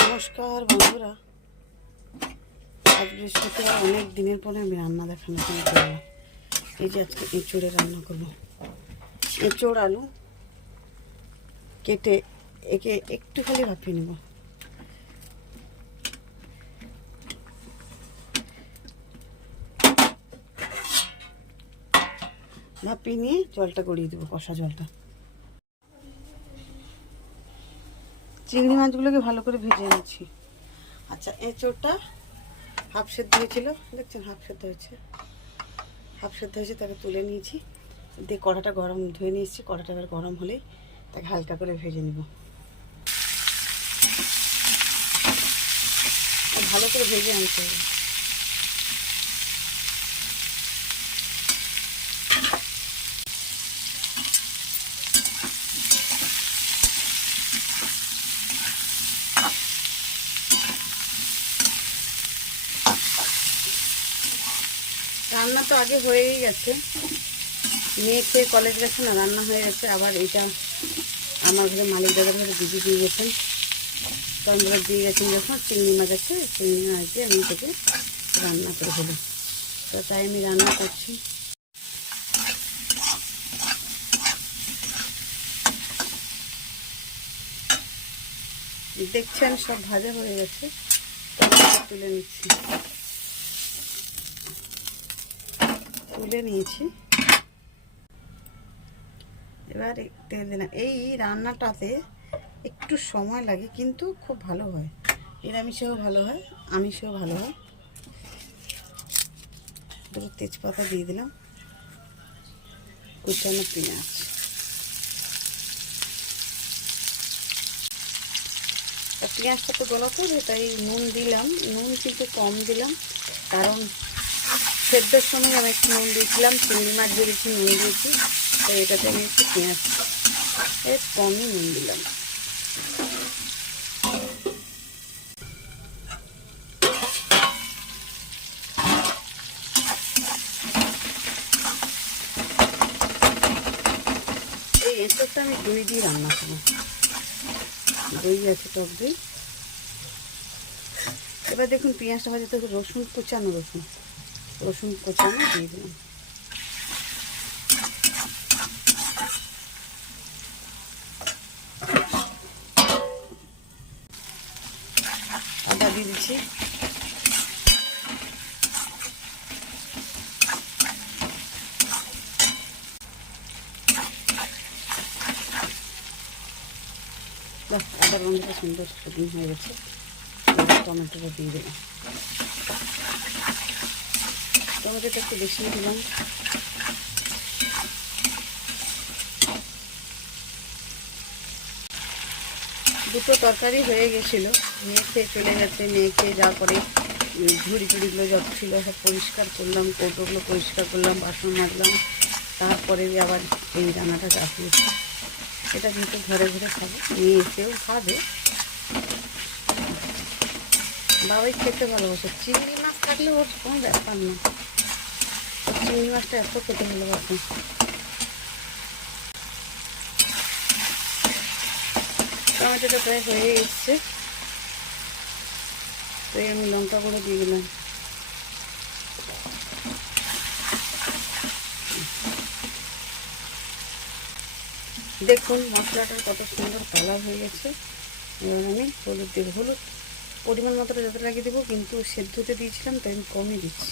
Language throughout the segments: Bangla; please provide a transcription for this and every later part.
নমস্কার বন্ধুরা। আজ বৃহস্পতিবার অনেক দিনের পরে আমি রান্না দেখানো শুরু করব এই যে আজকে এঁচড়ে রান্না করব। এঁচড় আলু কেটে একে একটু খালি ভাপিয়ে নেব। ভাপিয়ে নিয়ে জলটা গড়িয়ে দেবো, কষা জলটা। চিংড়ি মাছগুলোকে ভালো করে ভেজে নিচ্ছি। আচ্ছা এঁচোড়টা হাফ সেদ্ধ হয়েছিল। দেখছেন, হাফ সেদ্ধ হয়েছে। হাফ সেদ্ধ হয়েছে, তাকে তুলে নিয়েছি। দিয়ে কড়াটা গরম ধুয়ে নিয়েছি কড়াটা এবার গরম হলেই তাকে হালকা করে ভেজে নেব। ভালো করে ভেজে আনতে হবে। রান্না তো আগে হয়েই গেছে। মেয়ে খেয়ে কলেজ গেছে না, রান্না হয়ে গেছে। আবার এইটা আমার ঘরে মালিক দাদার ঘরে দিদি দিয়ে গেছেন। তন্দ্রা দিয়ে গেছেন যখন, চিংড়ি মাছ আছে, চিংড়ি মাছ দিয়ে আমি থেকে রান্না করে দেবো। তো তাই আমি রান্না করছি। দেখছেন সব ভাজা হয়ে গেছে তুলে নিচ্ছি। তুলে নিয়েছি। এবার তেল দিলাম এই রান্নাটাতে একটু সময় লাগে, কিন্তু খুব ভালো হয়। নিরামিষেও ভালো হয়, আমিষেও ভালো হয়। দুটো তেজপাতা দিয়ে দিলাম। কুচানো পেঁয়াজ। পেঁয়াজটা তো গলাতে তাই নুন দিলাম। নুন কিন্তু কম দিলাম, কারণ সেদ্ধর সময় আমি একটু নুন দিয়েছিলাম, চিংড়ি মাছ দিয়েছি, নুন দিয়েছি তো এটাতে আমি একটু পেঁয়াজ এর কমই নুন দিলাম। এই আমি দই দিয়ে রান্না করব। দই আছে, টক দই। এবার দেখুন পেঁয়াজটা ভাজাতে রসুন, কোচানো রসুন। রসুন কোচানো দিয়ে দিলাম। আদা দিয়ে দিচ্ছি। আদার গন্ধটা সুন্দর হয়ে গেছে। টমেটোটা দিয়ে দেবো টমেটোটা একটু বেশি দিলাম। দুটো তরকারি হয়ে গেছিল। মেয়ে খেয়ে চলে গেছে মেয়ে খেয়ে পরে উম, ঝুড়ি টুড়িগুলো যত ছিল সব পরিষ্কার করলাম কৌটোগুলো পরিষ্কার করলাম বাসন মাজলাম। তারপরে আবার এই রান্নাটা চাপিয়েছি এটা কিন্তু ঘরে ঘরে খাবে মেয়ে এসেও খাবে। বাবাই খেতে ভালোবাসে। চিংড়ি মাছ থাকলে ওর কোনো ব্যাপার না। চিংড়ি মাছটা এত খেতে ভালোবাসে টমেটোটা প্রায় হয়ে এসছে। তো আমি লঙ্কা গুঁড়ো দিয়ে দিলাম। দেখুন, মশলাটার কত সুন্দর কালার হয়ে গেছে। এবার আমি হলুদ দেবো। হলুদ পরিমাণ মতোটা যত লাগিয়ে দেবো, কিন্তু সেদ্ধতে দিয়েছিলাম, তাই আমি কমই দিচ্ছি।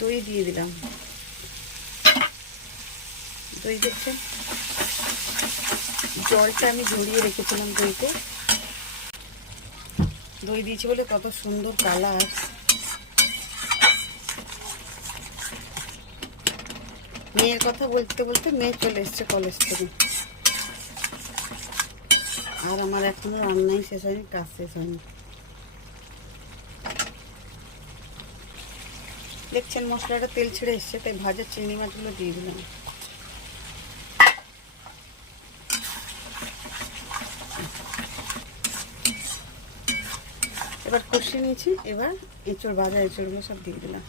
দই দিয়ে দিলাম। দই দেখছেন জলটা আমি ঝরিয়ে রেখেছিলাম দইতে। দই দিয়েছি বলে কত সুন্দর কালার। মেয়ের কথা বলতে বলতে মেয়ে চলে এসছে কলেজ থেকে। আর আমার এখনও রান্নাই শেষ হয়নি, কাজ শেষ হয়নি। দেখছেন মশলাটা তেল ছেড়ে এসছে, তাই ভাজা চিংড়ি মাছগুলো দিয়ে দিলাম। এবার কষিয়ে নিয়েছি, এবার এঁচড়, ভাজা এঁচড়গুলো সব দিয়ে দিলাম।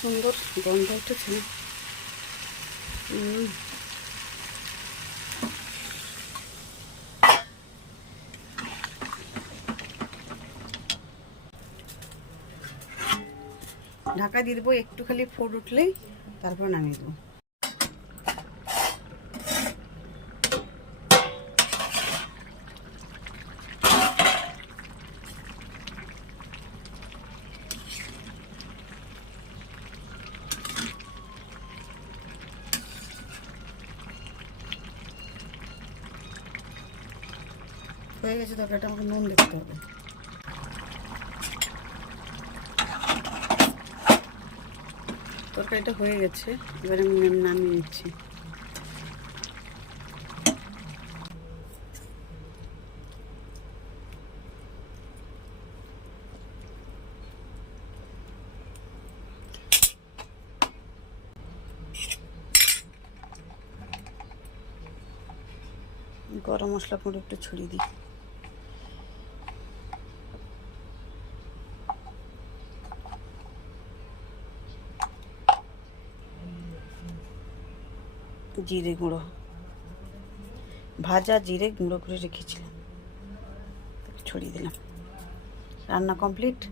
সুন্দর গন্ধ উঠেছে না? ঢাকা দিয়ে দেবো একটু খালি ফোট উঠলেই তারপর নামিয়ে দেবো। হয়ে গেছে, তরকারিটা আমাকে নুন দেখতে হবে। তরকারিটা হয়ে গেছে, এবারে আমি নামিয়ে নিচ্ছি। গরম মশলা করে একটু ছড়িয়ে দিই। জিরে গুঁড়ো। ভাজা জিরে গুঁড়ো করে রেখেছিলাম। ছড়িয়ে দিলাম। রান্না কমপ্লিট?